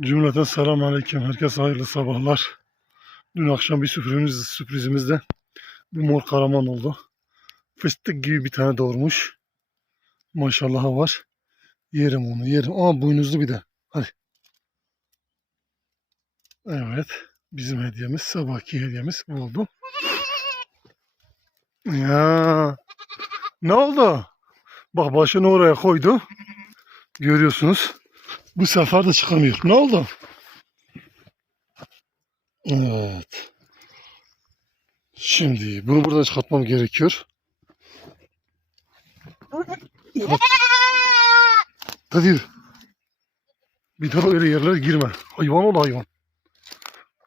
Cümleten selam aleyküm. Herkese hayırlı sabahlar. Dün akşam bir sürprizimiz, sürprizimiz de bir mor karaman oldu. Fıstık gibi bir tane doğurmuş. Maşallah var. Yerim onu yerim. Aa boynuzlu bir de. Hadi. Evet. Bizim hediyemiz, sabahki hediyemiz bu oldu. Ya. Ne oldu? Bak başını oraya koydu. Görüyorsunuz. Bu sefer de çıkamıyor. Ne oldu? Evet. Şimdi bunu buradan çıkartmam gerekiyor. Yürü. Bir daha öyle yerlere girme. Hayvan ol hayvan.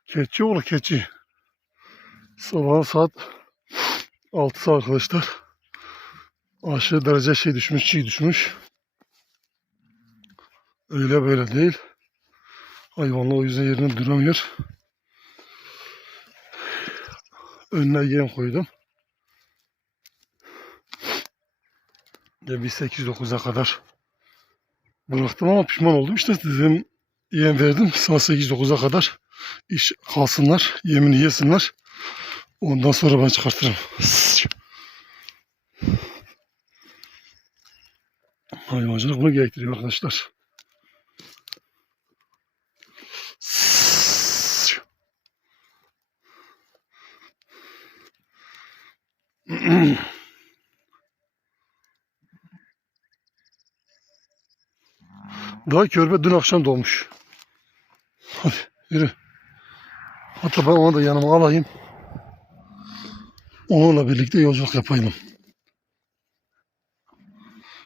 Keçi ol keçi. Sabah saat 6'sı arkadaşlar. Aşırı derece şey düşmüş, çiğ düşmüş. Öyle böyle değil. Hayvanla o yüzden yerine duramıyor. Önüne yem koydum. Ve bir 8-9'a kadar bıraktım ama pişman oldum. İşte dedim yem verdim. Saat 8-9'a kadar iş kalsınlar. Yemini yesinler. Ondan sonra ben çıkartırım. Hayvancılık bunu gerektiriyor arkadaşlar. Daha körpe dün akşam doğmuş. Hadi yürü. Hatta ben onu da yanıma alayım. Onunla birlikte yolculuk yapayım.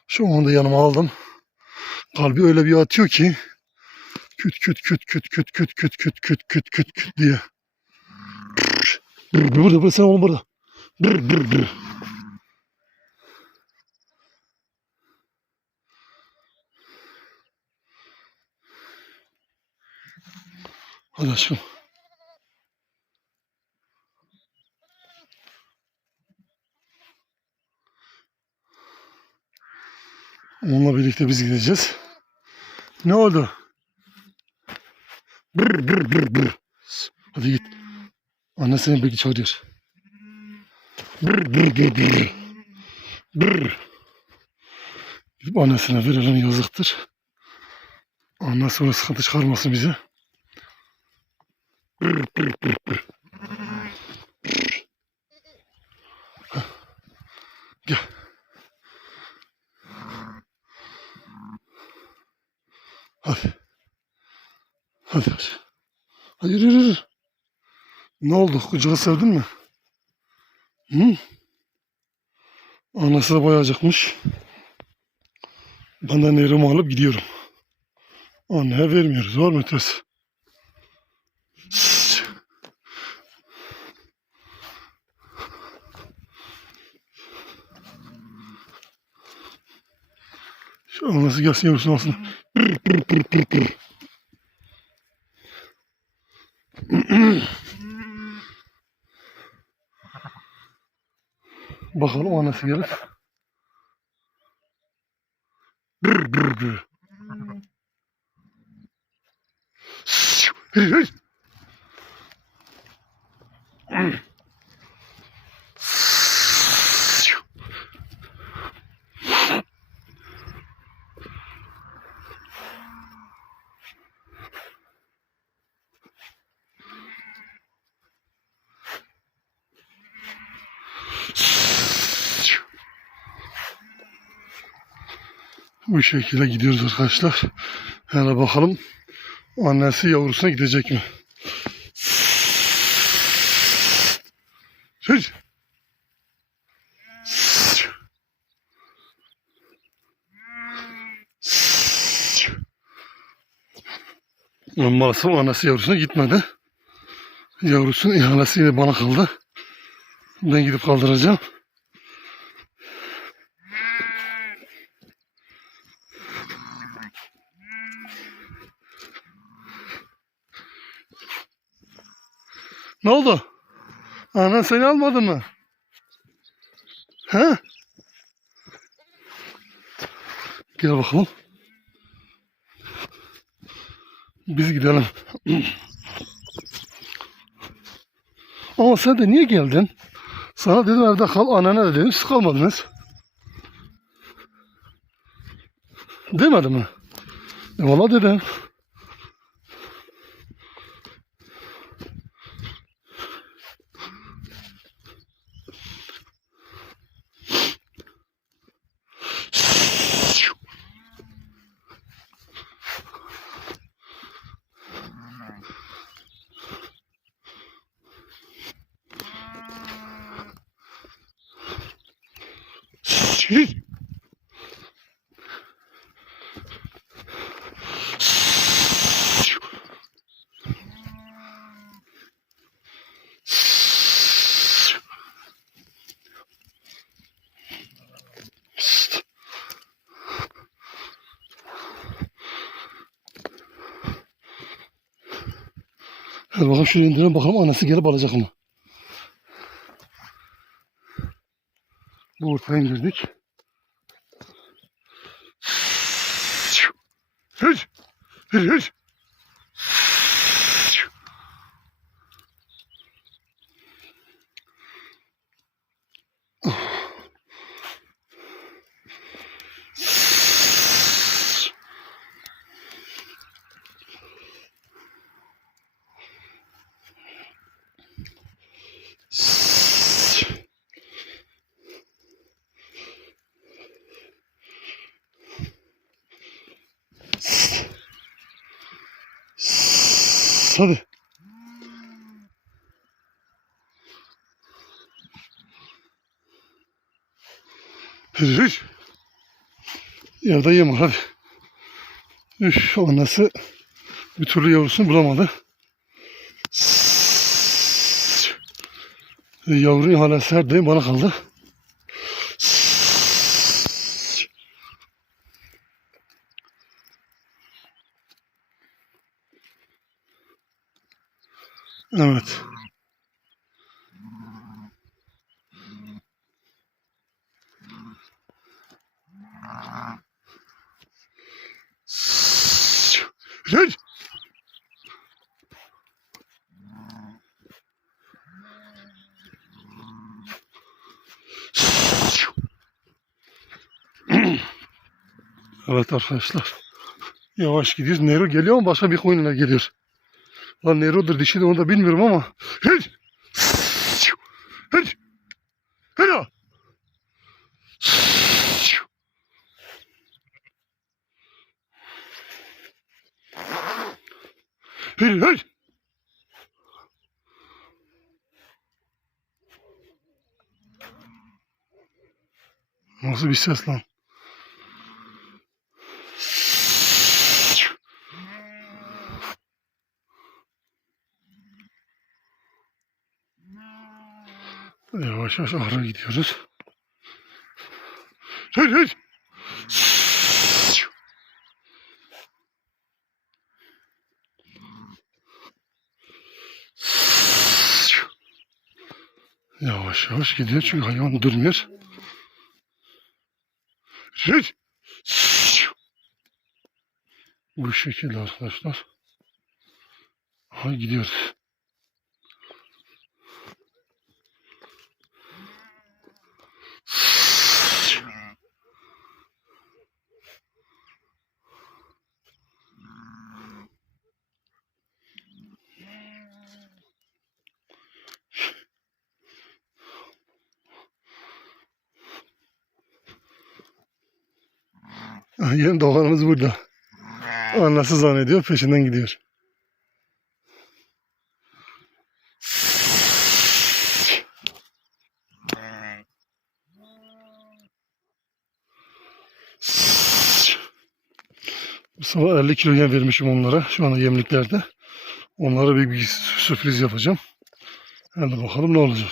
Şu onu da yanıma aldım. Kalbi öyle bir atıyor ki küt küt küt küt küt küt küt küt küt küt küt küt diye. Burada burada sen oğlum burada. Brr, brr, brr. Hadi aşkım. Onunla birlikte biz gideceğiz. Ne oldu? Brr brr brr brr. Hadi git. Anne seni belki çağırıyor. Brr brr brr brr. Brr. Annesine verelim yazıktır. Ondan sonra sıkıntı çıkarmasın bize. Brr brr brr brr. Gel. Hadi. Hadi hadi. Yürü yürü. yürü. Ne oldu? Kucağı sevdin mi? Hı? Anası da bayağı acıkmış. Ben de nehrimi alıp gidiyorum. Anneye vermiyoruz. Var mı ötesi? Şu anası gelsin yavrusunu alsın. Pır pır pır pır pır. Bakalım anası gelir. Brr brr brr. Bu şekilde gidiyoruz arkadaşlar. Hele bakalım annesi yavrusuna gidecek mi? Hır. Maalesef annesi yavrusuna gitmedi. Yavrusunun ihalesi yine bana kaldı. Ben gidip kaldıracağım. Ne oldu? Anan seni almadı mı? He? Gel bakalım. Biz gidelim. Ama sen de niye geldin? Sana dedim evde kal, annene de dedim siz kalmadınız. Demedim mi? E valla dedim. Hadi bakalım şuraya indirelim bakalım anası gelip alacak mı? Bu ortaya indirdik. Hıç! Hıç! Hadi hadi. Yerde yem var hadi. Üf, annesi bir türlü yavrusunu bulamadı. Yavruyu hala serdeyim bana kaldı. Evet. Lan! Evet arkadaşlar. Yavaş gidiyoruz. Nero geliyor ama başka bir koyunla geliyor. Lan Nero'dur dişi de onu da bilmiyorum ama. Hıç! Hıç! Hıç! Nasıl bir ses lan? Yavaş yavaş ahıra gidiyoruz. Hıç hıç! Yavaş yavaş gidiyor çünkü hayvan durmuyor. Hıç! Bu şekilde arkadaşlar. Ha gidiyoruz. Yeni doğanımız burada. Annesi zannediyor peşinden gidiyor. Bu sabah 50 kilo yem vermişim onlara. Şu anda yemliklerde. Onlara bir, bir sürpriz yapacağım. Hadi bakalım ne olacak.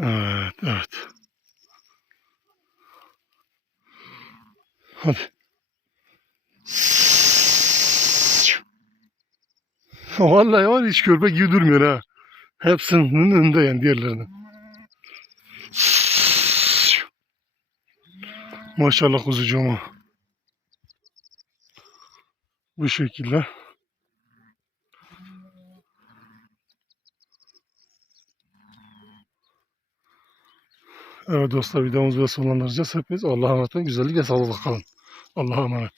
Evet, evet. Hadi. Vallahi var hiç körpe gibi durmuyor ha. Hepsinin önünde yani diğerlerinin. Maşallah kuzucuğuma. Bu şekilde. Evet dostlar videomuzu da sonlandıracağız. Hepiniz Allah'a emanet olun. Güzellikle sağlıkla kalın. Allah'a emanet.